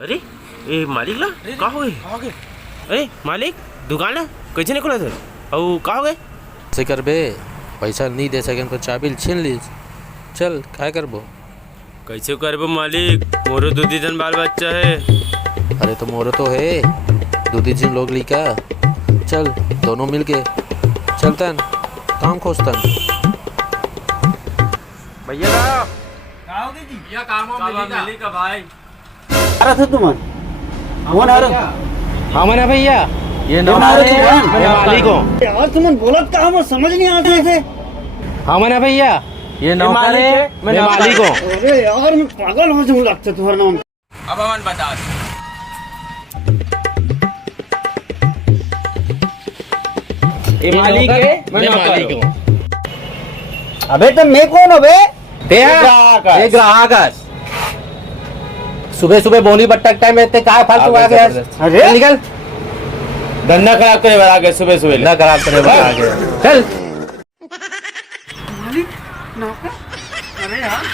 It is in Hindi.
अरे ए मालिक ला का हो गए? अरे मालिक दुकान है कैसे निकला थे और का हो गए? से कर बे पैसा नहीं दे सके तो चाबी छीन ली। चल क्या करबो? कैसे करबो मालिक, मोरो दो दिन बाल बच्चा है। अरे तो मोरो तो है, दो तीन लोग लिखा। चल दोनों मिलके चलतन काम खोजतन। भैया का हो गई जी? भैया काम मिली का भाई। आ रहा था तुम? कौन आ रहा? हाँ मना भैया ये कौन आ रहा था? मैं मालिक हूँ। यार तुम बोलत का हम समझ नहीं आते थे। हाँ मना भैया ये नौकर है, मैं मालिक हूँ। अरे यार मैं पागल हो जाऊँ लगता तुम्हारा नाम। अब अमन बता। ये मालिक है, मैं मालिक हूँ। अबे तो मैं कौन हो बे? ये ग्राहक है। सुबह सुबह बोनी बट्टा टाइम में इतने काय फालतू आ गया। अरे निकल धंधा खराब करे आ गए सुबह सुबह। ना खराब करे आ गया। चल मालिक नौकर? अरे यार